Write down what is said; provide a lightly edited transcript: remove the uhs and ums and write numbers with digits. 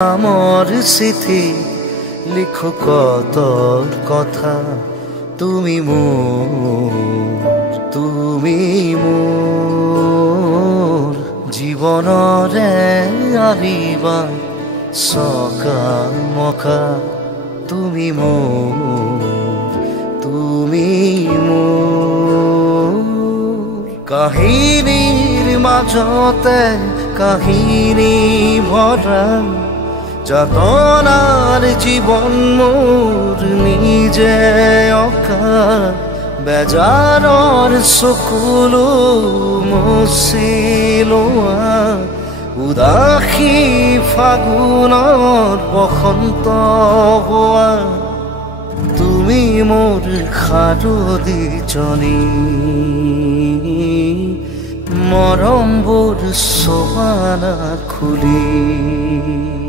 আমার স্মৃতি লিখো কত কথা তুমি মোর জীবনরে আরিবা সকাল মকা তুমি মোর কাহিনীর মাজতে কাহিনী ভরা যাতনার জীবন মোর নিজে অকা বেজারর চকুলো মুছিলোৱা উদাসী ফাগুনৰ বসন্ত হোৱা তুমি মোৰ সাৰুদিজনী মৰমবোৰ চবানা খুলি